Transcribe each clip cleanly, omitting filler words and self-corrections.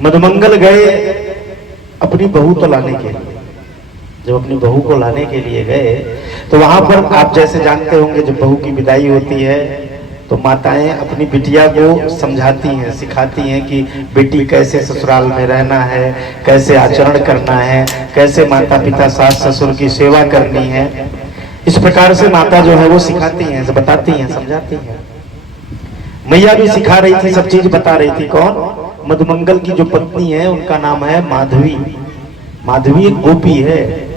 मधुमंगल गए अपनी बहू तो लाने के लिए। जब अपनी बहू को लाने के लिए गए तो वहां पर आप जैसे जानते होंगे, जब बहू की विदाई होती है तो माताएं अपनी बिटिया को समझाती हैं, सिखाती हैं कि बेटी कैसे ससुराल में रहना है, कैसे आचरण करना है, कैसे माता पिता सास ससुर की सेवा करनी है। इस प्रकार से माता जो है वो सिखाती हैं, बताती हैं, समझाती हैं। मैया भी सिखा रही थी, सब चीज बता रही थी। कौन? मधुमंगल की जो पत्नी है उनका नाम है माधवी। माधवी एक गोपी है।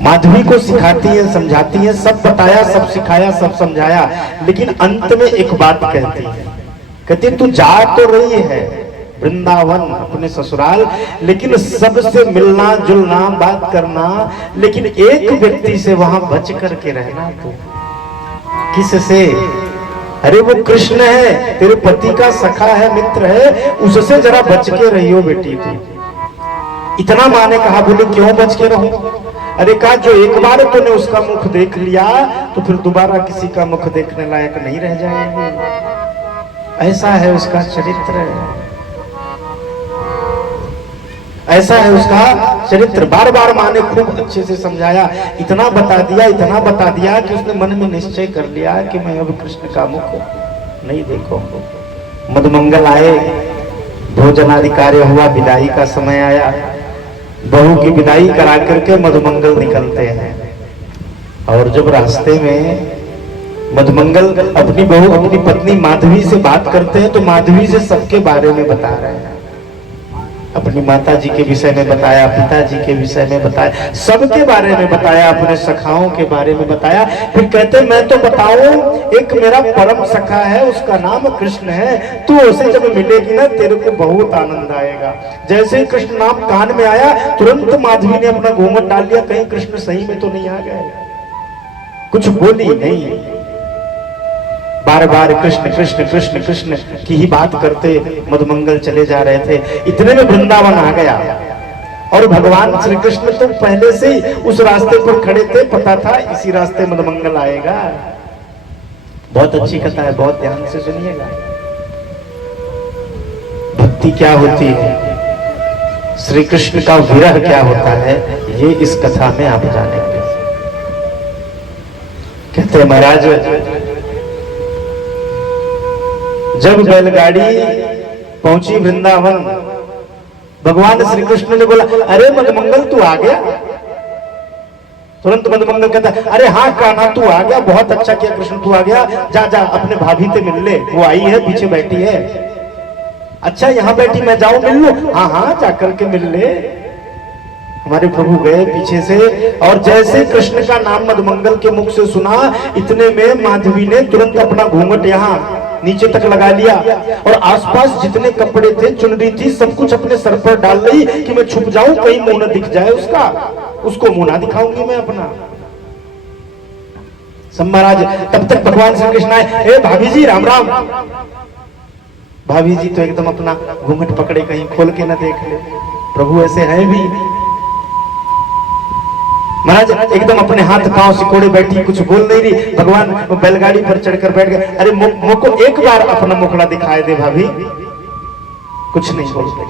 माधवी को सिखाती है, समझाती है, सब बताया, सब सिखाया, सब समझाया, लेकिन अंत में एक बात कहती है। कहती तू जा तो रही है वृंदावन अपने ससुराल, लेकिन सबसे मिलना जुलना बात करना, लेकिन एक व्यक्ति से वहां बच करके रहना। तो किससे? अरे वो कृष्ण है, तेरे पति का सखा है, मित्र है, उससे जरा बच के रहियो बेटी तू। इतना माँ ने कहा। बोले क्यों बच के रहूं? अरे कहा जो एक बार तूने उसका मुख देख लिया तो फिर दोबारा किसी का मुख देखने लायक नहीं रह जाएंगे। ऐसा है उसका चरित्र, ऐसा है उसका चरित्र। बार बार माँ ने खूब अच्छे से समझाया, इतना बता दिया, इतना बता दिया कि उसने मन में निश्चय कर लिया कि मैं अब कृष्ण का मुख नहीं देखूंगा। मधुमंगल आए, भोजनादि कार्य हुआ, विदाई का समय आया। बहू की विदाई करा करके मधुमंगल निकलते हैं और जब रास्ते में मधुमंगल अपनी बहू, अपनी पत्नी माधवी से बात करते हैं तो माधवी से सबके बारे में बता रहे हैं। अपनी माता जी के विषय में बताया, पिताजी के विषय में बताया, सबके बारे में बताया, अपने सखाओं के बारे में बताया। फिर कहते मैं तो बताऊं, एक मेरा परम सखा है, उसका नाम कृष्ण है, तू उसे जब मिलेगी ना तेरे को बहुत आनंद आएगा। जैसे ही कृष्ण नाम कान में आया तुरंत माधवी ने अपना घूंघट डाल लिया, कहीं कृष्ण सही में तो नहीं आ गए। कुछ बोली नहीं, बार बार कृष्ण कृष्ण कृष्ण कृष्ण की ही बात करते मधुमंगल चले जा रहे थे। इतने में वृंदावन आ गया और भगवान श्री कृष्ण तो पहले से ही उस रास्ते पर खड़े थे, पता था इसी रास्ते मधुमंगल आएगा। बहुत अच्छी कथा है, बहुत ध्यान से सुनिएगा। भक्ति क्या होती है, श्री कृष्ण का विरह क्या होता है, ये इस कथा में आप जानेंगे। कहते हैं महाराज जब बैलगाड़ी पहुंची वृंदावन, भगवान श्री कृष्ण ने बोला अरे मधुमंगल तू आ गया। तुरंत मधुमंगल कहता अरे हाँ कान्हा तू आ गया, बहुत अच्छा किया कृष्ण तू आ गया, जा जा अपने भाभी से मिल ले, वो आई है पीछे बैठी है। अच्छा यहाँ बैठी, मैं जाऊं मिल लूं? हाँ हाँ जाकर के मिल ले। हमारे प्रभु गए पीछे से और जैसे कृष्ण का नाम मधुमंगल के मुख से सुना, इतने में माधवी ने तुरंत अपना घूंघट यहाँ नीचे तक लगा लिया और आसपास जितने कपड़े थे, चुनरी थी, सब कुछ अपने सर पर डाल ली कि मैं छुप जाऊं, कहीं मुंह न दिख जाए उसका, उसको मुंह ना दिखाऊंगी मैं अपना। सब महाराज तब तक भगवान श्री कृष्ण आए, ए भाभी जी राम राम। भाभी जी तो एकदम अपना घूंघट पकड़े कहीं खोल के न देख ले। प्रभु ऐसे हैं भी महाराज, एकदम अपने हाथ पांव सिकोड़े बैठी, कुछ बोल नहीं रही। भगवान बैलगाड़ी पर चढ़कर बैठ गए। अरे मुझको एक बार अपना मुखड़ा दिखाए दे भाभी। कुछ नहीं बोल रही,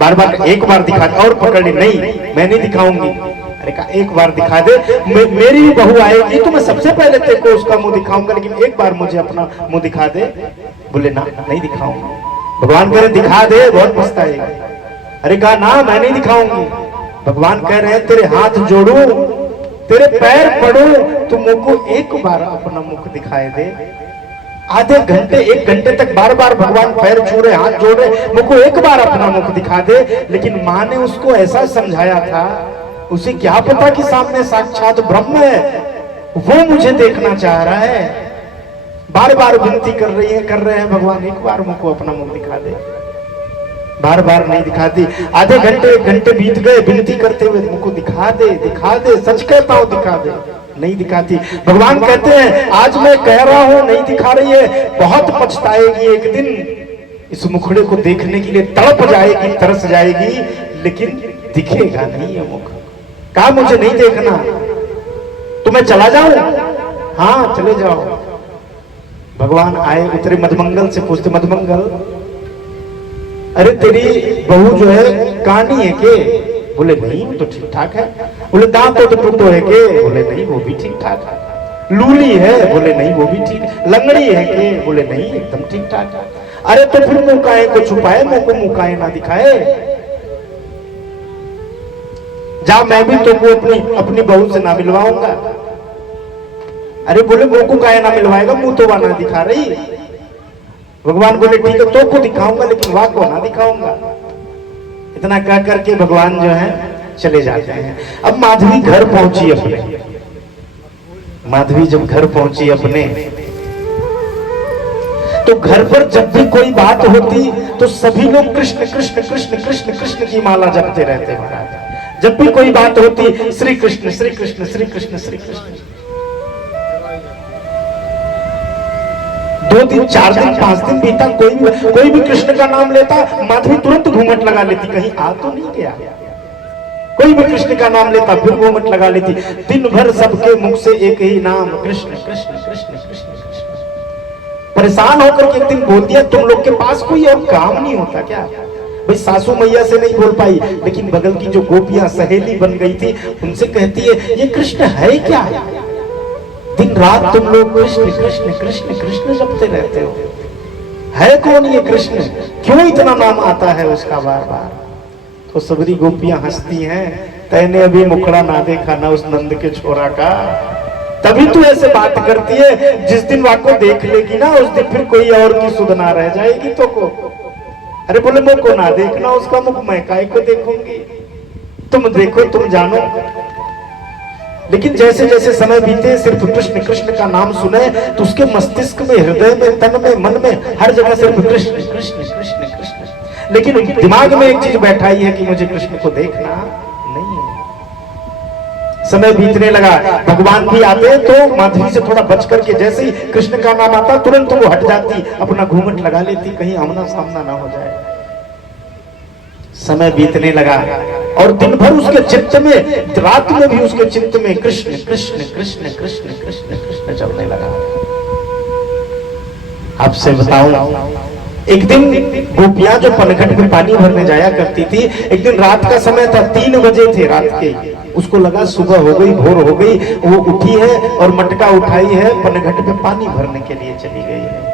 बार बार एक बार दिखा दे, और पकड़ ली, नहीं मैं नहीं दिखाऊंगी। अरे कहा एक बार दिखा दे, मेरी भी बहू आएगी तो मैं सबसे पहले तेरे को उसका मुंह दिखाऊंगा, लेकिन एक बार मुझे अपना मुंह दिखा दे। बोले ना नहीं दिखाऊंगा। भगवान कह रहे दिखा दे, बहुत पछताएगा। अरे कहा ना मैं नहीं दिखाऊंगी। भगवान कह रहे हैं तेरे हाथ जोड़ू, तेरे पैर पड़ो, तो मुझको एक बार अपना मुख दिखाए दे। आधे घंटे एक घंटे तक बार बार भगवान पैर छू रहे, हाथ जोड़ रहे, मुझको एक बार अपना मुख दिखा दे। लेकिन माँ ने उसको ऐसा समझाया था, उसे क्या पता कि सामने साक्षात ब्रह्म है, वो मुझे देखना चाह रहा है। बार बार विनती कर रहे हैं भगवान, एक बार मुझको अपना मुख दिखा दे। बार बार नहीं दिखाती। आधे घंटे एक घंटे बीत गए विनती करते हुए, मुझको दिखा दे, सच कहता हूं दिखा दे। नहीं दिखाती। भगवान कहते हैं आज मैं कह रहा हूं नहीं दिखा रही है, बहुत पछताएगी एक दिन, इस मुखड़े को देखने के लिए तड़प जाएगी, तरस जाएगी, लेकिन दिखेगा नहीं ये मुख। कहा मुझे नहीं देखना, तो मैं चला जाऊं? हाँ चले जाओ। भगवान आए, उतरे, मधुमंगल से पूछते मधुमंगल अरे तेरी बहू जो है कानी है के? बोले नहीं वो तो ठीक ठाक है। बोले दांत तो है के? बोले नहीं वो भी ठीक ठाक है। लूली है? बोले नहीं वो भी ठीक। लंगड़ी है के? बोले नहीं एकदम ठीक ठाक है। अरे तो फिर मुंह काहे को छुपाए, मुंह को मुंह काहे ना दिखाए? जा मैं भी तुमको अपनी बहू से ना मिलवाऊंगा। अरे बोले मुंह को काहे ना मिलवाएगा, मुंह तो वहां ना दिखा रही। भगवान बोले ठीक है तो को दिखाऊंगा लेकिन वहां को ना दिखाऊंगा। इतना कह करके भगवान जो है चले जाते हैं। अब माधवी घर पहुंची अपने। माधवी जब घर पहुंची अपने तो घर पर जब भी कोई बात होती तो सभी लोग कृष्ण कृष्ण कृष्ण कृष्ण कृष्ण की माला जपते रहते महाराज। जब भी कोई बात होती श्री कृष्ण श्री कृष्ण श्री कृष्ण श्री कृष्ण। 2 दिन 4 दिन 5 दिन बीता, कोई भी कृष्ण का नाम लेता, माधवी तुरंत घूंघट लगा लेती, कहीं आ तो नहीं गया। कोई भी कृष्ण का नाम लेता फिर घूंघट लगा लेती। दिन भर सबके मुख से एक ही नाम कृष्ण कृष्ण कृष्ण कृष्ण कृष्ण। परेशान होकर के एक दिन बोल दिया तुम लोग के पास कोई और काम नहीं होता क्या? भाई सासू मैया से नहीं बोल पाई लेकिन बगल की जो गोपियां सहेली बन गई थी उनसे कहती है ये कृष्ण है क्या? दिन रात तुम लोग कृष्ण कृष्ण कृष्ण कृष्ण जपते रहते हो, है कौन ये कृष्ण? क्यों इतना नाम आता है उसका बार बार? तो सबरी गोपियां हंसती हैं, तैने अभी मुखड़ा ना देखा ना उस नंद के छोरा का, तभी तू ऐसे बात करती है। जिस दिन वाको देख लेगी ना उस दिन फिर कोई और की सुध ना रह जाएगी तो को। अरे बोले मुझ को ना देखना उसका मुख, मैं काय को देखूंगी? तुम देखो तुम जानो। लेकिन जैसे जैसे समय बीते सिर्फ कृष्ण कृष्ण का नाम सुने तो उसके मस्तिष्क में हृदय में तन में मन में हर जगह सिर्फ कृष्ण कृष्ण कृष्ण कृष्ण। लेकिन दिमाग में एक चीज बैठाई है कि मुझे कृष्ण को देखना नहीं है। समय बीतने लगा, भगवान भी आते तो माधवी से थोड़ा बच करके, जैसे ही कृष्ण का नाम आता तुरंत वो हट जाती, अपना घूंघट लगा लेती कहीं आमना सामना ना हो जाए। समय बीतने लगा और दिन भर उसके चित्त में, रात में भी उसके चित्त में कृष्ण कृष्ण कृष्ण कृष्ण कृष्ण कृष्ण चलने लगा। आपसे बताऊं, एक दिन गोपियां जो पनघट में पानी भरने जाया करती थी, एक दिन रात का समय था, 3 बजे थे रात के। उसको लगा सुबह हो गई, भोर हो गई, वो उठी है और मटका उठाई है, पनघट में पानी भरने के लिए चली गई है।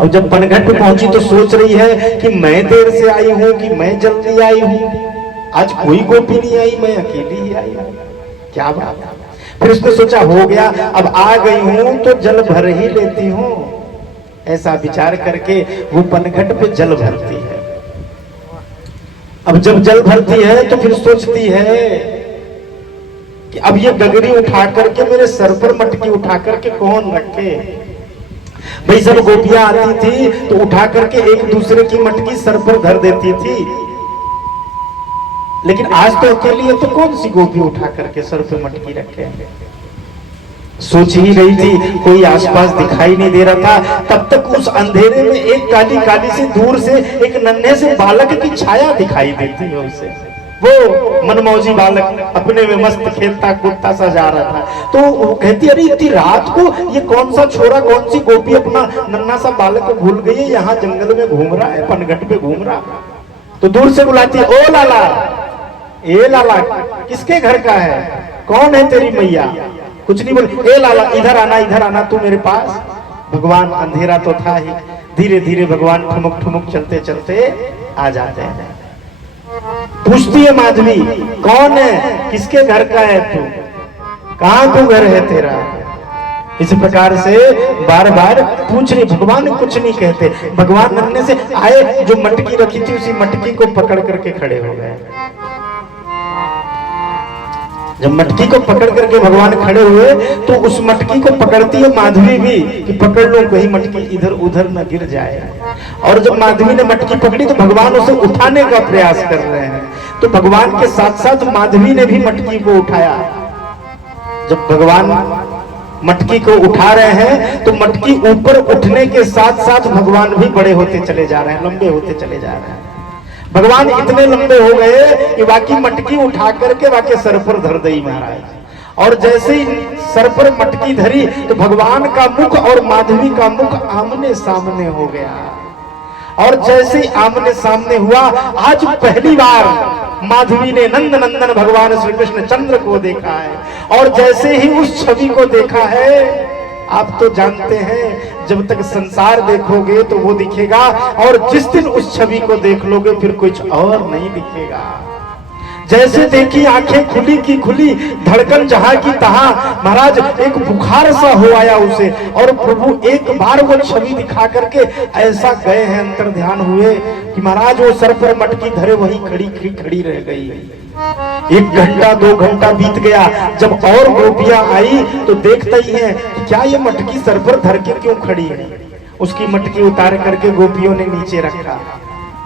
और जब पनघट पे पहुंची तो सोच रही है कि मैं देर से आई हूं कि मैं जल्दी आई हूं, आज कोई गोपी नहीं आई, मैं अकेली ही आई हूं, क्या बात। फिर उसने सोचा हो गया, अब आ गई हूं तो जल भर ही लेती हूं। ऐसा विचार करके वो पनघट पे जल भरती है। अब जब जल भरती है तो फिर सोचती है कि अब ये गगरी उठा करके मेरे सर पर मटकी उठा करके कौन रखे। भाई सब गोपियां आती थी तो उठा करके एक दूसरे की मटकी सर पर धर देती थी, लेकिन आज तो अकेली है तो कौन सी गोपी उठा करके सर पे मटकी रखे। सोच ही रही थी, कोई आसपास दिखाई नहीं दे रहा था। तब तक उस अंधेरे में एक काली काली से दूर से एक नन्हे से बालक की छाया दिखाई देती है उसे। वो मनमौजी बालक अपने में मस्त खेलता कूदता सा जा रहा था। तो वो कहती अरे इतनी रात को ये कौन सा छोरा, कौन सी गोपी अपना नन्हा सा बालक को भूल गई है, यहाँ जंगल में घूम रहा है, पनघट पे घूम रहा। तो दूर से बुलाती है, ओ लाला, ए लाला, किसके घर का है, कौन है तेरी मैया? कुछ नहीं बोले, ए लाला इधर आना तू मेरे पास। भगवान, अंधेरा तो था ही, धीरे धीरे भगवान ठुमक ठुमक चलते चलते आ जाते हैं। पूछती है माधवी, कौन है, किसके घर का है तू, कहां को घर है तेरा? इस प्रकार से बार बार पूछ रही। भगवान कुछ नहीं कहते। भगवान नन्हे से आए, जो मटकी रखी थी उसी मटकी को पकड़ करके खड़े हो गए। जब मटकी को पकड़ करके भगवान खड़े हुए तो उस मटकी को पकड़ती है माधवी भी कि पकड़ लो कहीं मटकी इधर उधर न गिर जाए। और जब माधवी ने मटकी पकड़ी तो भगवान उसे उठाने का प्रयास कर रहे हैं, तो भगवान के साथ साथ माधवी ने भी मटकी को उठाया। जब भगवान मटकी को उठा रहे हैं तो मटकी ऊपर उठने के साथ साथ भगवान भी बड़े होते चले जा रहे हैं, लंबे होते चले जा रहे हैं। भगवान इतने लंबे हो गए कि वाकई मटकी उठा करके वाकई सर पर धर दई महाराज। और जैसे ही सर पर मटकी धरी तो भगवान का मुख और माधवी का मुख आमने सामने हो गया। और जैसे आमने सामने हुआ, आज पहली बार माधवी ने नंद नंदन भगवान श्री कृष्ण चंद्र को देखा है। और जैसे ही उस छवि को देखा है, आप तो जानते हैं जब तक संसार देखोगे तो वो दिखेगा, और जिस दिन उस छवि को देख लोगे फिर कुछ और नहीं दिखेगा। जैसे देखी आंखें खुली की खुली, धड़कन जहां की तहां, महाराज एक बुखार सा हो आया उसे। और प्रभु एक बार वो छवि दिखा करके ऐसा गए हैं, अंतर ध्यान हुए कि महाराज वो सर पर मटकी धरे वहीं खड़ी रह गई। 1 घंटा 2 घंटा बीत गया, जब और गोपियां आई तो देखते ही हैं कि क्या ये मटकी सर पर धर के क्यों खड़ी है। उसकी मटकी उतार करके गोपियों ने नीचे रखा,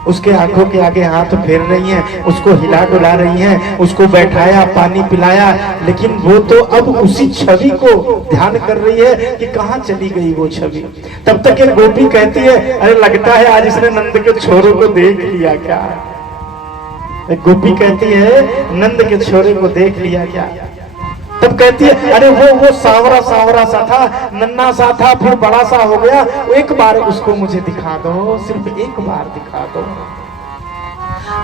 उसके आंखों के आगे हाथ फेर रही हैं, उसको हिला डुला रही हैं, उसको बैठाया, पानी पिलाया, लेकिन वो तो अब उसी छवि को ध्यान कर रही है कि कहां चली गई वो छवि। तब तक एक गोपी कहती है, अरे लगता है आज इसने नंद के छोरों को देख लिया क्या। एक गोपी कहती है, नंद के छोरे को देख लिया क्या। तब कहती है, अरे वो सांवरा सा था, नन्ना सा था, फिर बड़ा सा हो गया, एक बार उसको मुझे दिखा दो, सिर्फ एक बार दिखा दो।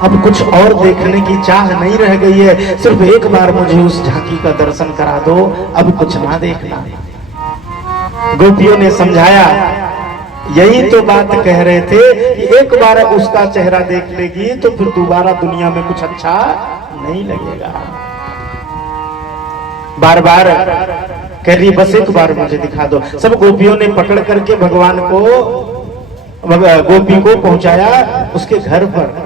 अब कुछ और देखने की चाह नहीं रह गई है, सिर्फ एक बार मुझे उस झांकी का दर्शन करा दो, अब कुछ ना देखना। गोपियों ने समझाया, यही तो बात कह रहे थे कि एक बार उसका चेहरा देख लेगी तो फिर दोबारा दुनिया में कुछ अच्छा नहीं लगेगा। बार बार कह रही, बस एक बार मुझे दिखा दो। सब गोपियों ने पकड़ करके भगवान को, गोपी को पहुंचाया उसके घर पर।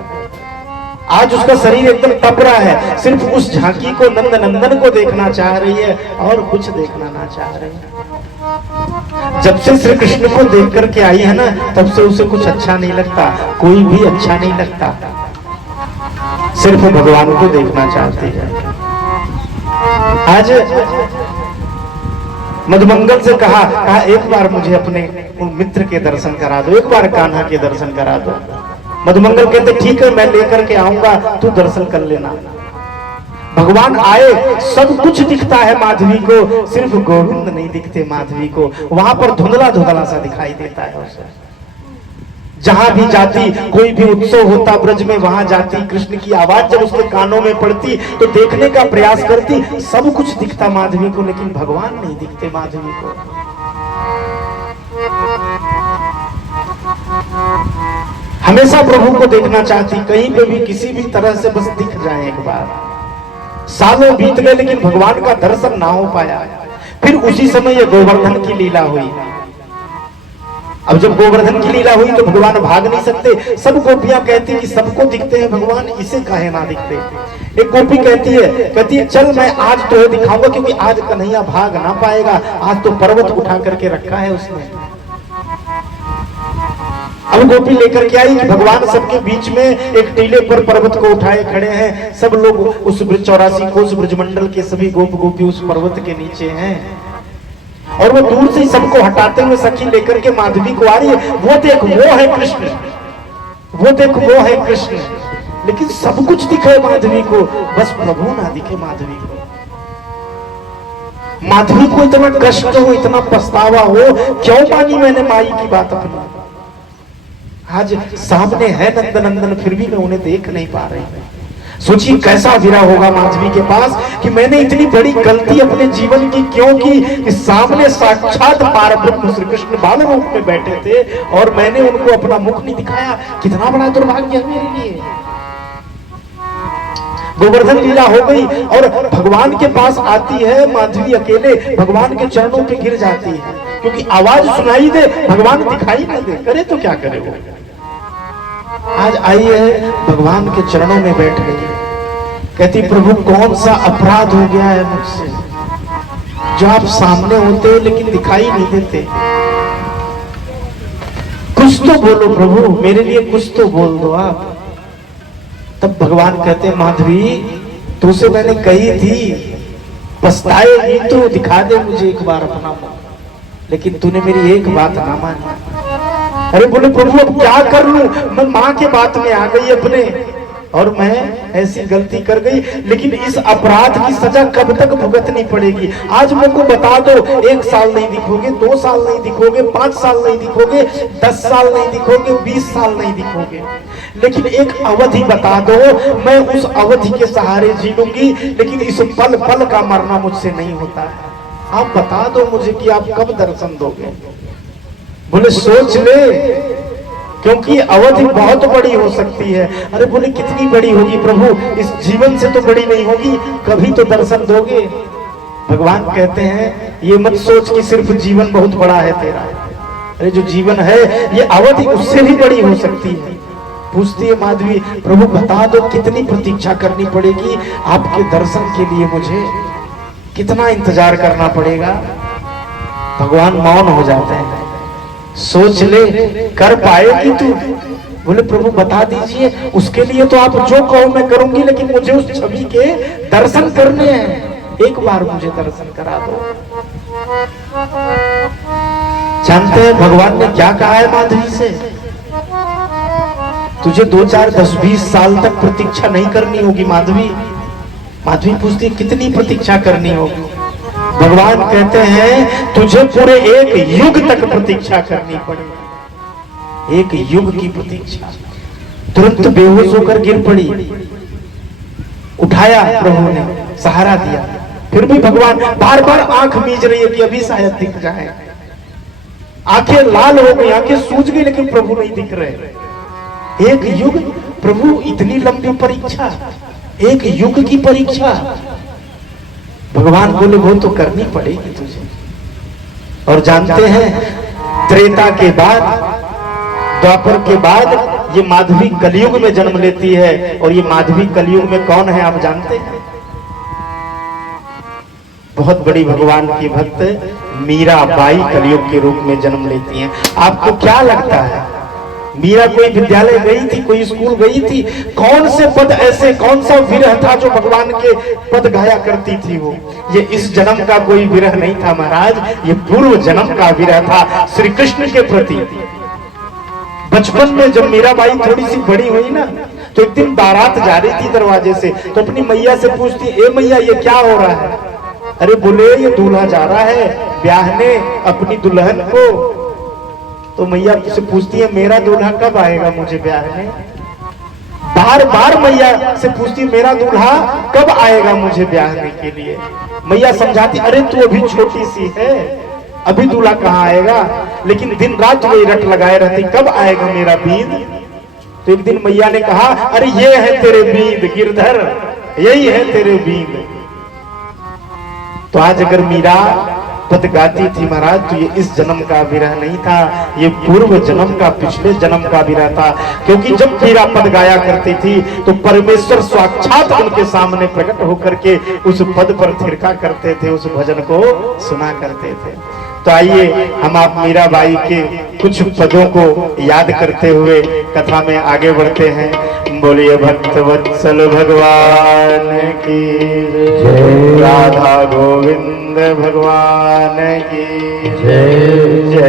आज उसका शरीर एकदम तप रहा है, सिर्फ उस झांकी को, नंद नंदन को देखना चाह रही है और कुछ देखना ना चाह रही है। जब से श्री कृष्ण को देख करके आई है ना, तब से उसे कुछ अच्छा नहीं लगता, कोई भी अच्छा नहीं लगता, सिर्फ भगवान को देखना चाहती है। आज मधुमंगल से कहा एक बार मुझे अपने मित्र के दर्शन करा दो, एक बार कान्हा के दर्शन करा दो। मधुमंगल कहते ठीक है, मैं लेकर के आऊंगा, तू दर्शन कर लेना। भगवान आए, सब कुछ दिखता है माधवी को, सिर्फ गोविंद नहीं दिखते माधवी को। वहां पर धुंधला धुंधला सा दिखाई देता है उसे। जहां भी जाती, कोई भी उत्सव होता ब्रज में, वहां जाती, कृष्ण की आवाज जब उसके कानों में पड़ती तो देखने का प्रयास करती, सब कुछ दिखता माधवी को, लेकिन भगवान नहीं दिखते माधवी को। हमेशा प्रभु को देखना चाहती, कहीं पे भी किसी भी तरह से बस दिख जाए एक बार। सालों बीत गए लेकिन भगवान का दर्शन ना हो पाया। फिर उसी समय ये गोवर्धन की लीला हुई। अब जब गोवर्धन की लीला हुई तो भगवान भाग नहीं सकते। सब गोपियां कहती कि सबको दिखते हैं भगवान, इसे काहे ना दिखते। एक गोपी कहती है चल मैं आज तो दिखाऊंगा, क्योंकि आज कन्हैया भाग ना पाएगा, आज तो पर्वत उठा करके रखा है उसने। अब गोपी लेकर के आई कि भगवान सबके बीच में एक टीले पर पर्वत को उठाए खड़े हैं। सब लोग उस 84 कोस ब्रजमंडल के सभी गोप गोपी उस पर्वत के नीचे हैं, और वो दूर से सबको हटाते हुए सखी लेकर के माधवी को आ रही है। वो देख वो है कृष्ण, वो देख वो है कृष्ण, लेकिन सब कुछ दिखे माधवी को, बस प्रभु ना दिखे माधवी को। माधवी को इतना कष्ट हो, इतना पछतावा हो, क्यों मानी मैंने माई की बात अपनी। आज सामने है नंद नंदन, फिर भी मैं उन्हें देख नहीं पा रही। सोचिए कैसा विरह होगा माधवी के पास कि मैंने इतनी बड़ी गलती अपने जीवन की क्यों की कि सामने साक्षात पारब्रह्म श्री कृष्ण बाल रूप में बैठे थे और मैंने उनको अपना मुख नहीं दिखाया। कितना बड़ा दुर्भाग्य है मेरे लिए। गोवर्धन लीला हो गई और भगवान के पास आती है माधवी अकेले, भगवान के चरणों पे गिर जाती है, क्योंकि आवाज सुनाई दे, भगवान दिखाई ना दे, करे तो क्या करे वो। आज आई है, भगवान के चरणों में बैठ गई, कहती प्रभु कौन सा अपराध हो गया है मुझसे जो आप सामने होते हो लेकिन दिखाई नहीं देते। कुछ तो बोलो प्रभु, मेरे लिए कुछ तो बोल दो आप। तब भगवान कहते माधवी तुझसे मैंने कही थी पछताएगी तो दिखा दे मुझे एक बार अपना मुंह, लेकिन तूने मेरी एक बात ना मानी। अरे बोले प्रभु अब क्या कर लूं, मैं माँ के बात में आ गई अपने, और मैं ऐसी गलती कर गई, लेकिन इस अपराध की सजा कब तक भुगतनी पड़ेगी? आज मुझको बता दो, 1 साल नहीं दिखोगे, 2 साल नहीं दिखोगे, 5 साल नहीं दिखोगे, 10 साल नहीं दिखोगे, 20 साल नहीं दिखोगे, लेकिन एक अवधि बता दो, मैं उस अवधि के सहारे जी लूंगी, लेकिन इस पल पल का मरना मुझसे नहीं होता है। आप बता दो मुझे कि आप कब दर्शन दोगे? बोले सोच ले, क्योंकि अवधि बहुत बड़ी हो सकती है। अरे बोले कितनी बड़ी होगी प्रभु? इस जीवन से तो बड़ी नहीं होगी, कभी तो दर्शन दोगे। भगवान कहते हैं ये मत सोच कि सिर्फ जीवन बहुत बड़ा है तेरा, अरे जो जीवन है ये अवधि उससे भी बड़ी हो सकती है। पूछती है माधवी, प्रभु बता दो कितनी प्रतीक्षा करनी पड़ेगी आपके दर्शन के लिए, मुझे कितना इंतजार करना पड़ेगा? भगवान मौन हो जाते हैं। सोच ले, कर पाएगी तू? बोले प्रभु बता दीजिए, उसके लिए तो आप जो कहो मैं करूंगी, लेकिन मुझे उस छवि के दर्शन करने हैं, एक बार मुझे दर्शन करा दो। जानते हैं भगवान ने क्या कहा है माधवी से? तुझे 2, 4, 10, 20 साल तक प्रतीक्षा नहीं करनी होगी माधवी। माधवी पूछती कितनी प्रतीक्षा करनी होगी? भगवान कहते हैं तुझे पूरे 1 युग तक प्रतीक्षा करनी पड़ेगी, 1 युग की प्रतीक्षा। तुरंत बेहोश होकर गिर पड़ी, उठाया प्रभु ने, सहारा दिया, फिर भी भगवान बार बार आंख मीच रही है कि अभी शायद दिख जाए। आंखें लाल हो गई, आंखें सूज गई, लेकिन प्रभु नहीं दिख रहे। 1 युग, प्रभु इतनी लंबी परीक्षा, 1 युग की परीक्षा। भगवान बोले वो तो करनी पड़ेगी तुझे। और जानते हैं त्रेता के बाद, द्वापर के बाद ये माधवी कलयुग में जन्म लेती है। और ये माधवी कलयुग में कौन है आप जानते हैं? बहुत बड़ी भगवान की भक्त मीराबाई कलयुग के रूप में जन्म लेती हैं। आपको क्या लगता है मीरा कोई विद्यालय गई थी, कोई स्कूल गई थी? कौन से पद ऐसे, कौन सा विरह था जो भगवान के पद गाया करती थी वो? ये इस जन्म का कोई विरह नहीं था महाराज, ये पूर्व जन्म का विरह था श्री कृष्ण के प्रति। बचपन में जब मीराबाई थोड़ी सी बड़ी हुई ना, तो एक दिन बारात जा रही थी दरवाजे से, तो अपनी मैया से पूछती, ए मैया ये क्या हो रहा है? अरे बोले ये दूल्हा जा रहा है ब्याहने अपनी दुल्हन को। तो मैया से पूछती है मेरा दूल्हा कब आएगा मुझे ब्याहने? बार बार मैया से पूछती मेरा दूल्हा कब आएगा मुझे ब्याहने के लिए। मैया समझाती अरे तू अभी छोटी सी है, अभी दूल्हा कहाँ आएगा? लेकिन दिन रात वही रट लगाए रहती कब आएगा मेरा बीद। तो एक दिन मैया ने कहा अरे ये है तेरे बीद गिरधर, यही है तेरे बीद। तो आज अगर मीरा पद गाती थी महाराज, तो ये इस जन्म का विरह नहीं था, ये पूर्व जन्म का, पिछले जन्म का विरह था। क्योंकि जब मीरा पद गाया करती थी तो परमेश्वर साक्षात उनके सामने प्रकट होकर के उस पद पर थिरका करते थे, उस भजन को सुना करते थे। तो आइए हम आप मीराबाई के कुछ पदों को याद करते हुए कथा में आगे बढ़ते हैं। बोलिए भक्त वत्सल भगवान की जय, राधा गोविंद भगवान की जय, जय